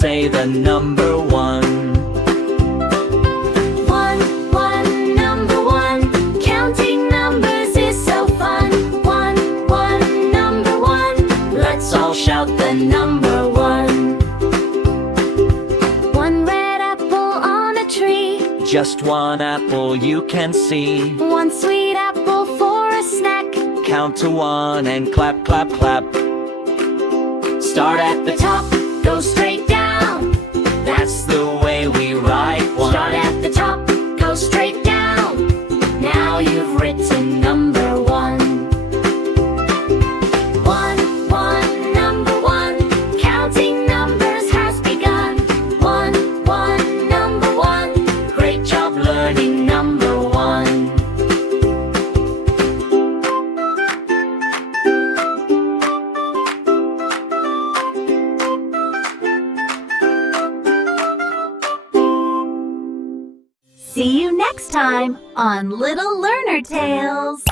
say the number 1. Number 1. Counting numbers is so fun. Number 1. Let's all shout the number 1. 1 red apple on a tree. Just 1 apple you can see. 1 sweet apple for a snack. Count to 1 and clap, clap, clap. Start at the top, go straight down. That's the way we write 1. Start at the top, go straight down. Now you've written number 1. Number 1. Counting numbers has begun. 1 number 1. Great job learning number 1. See you next time on Little Learner Tales.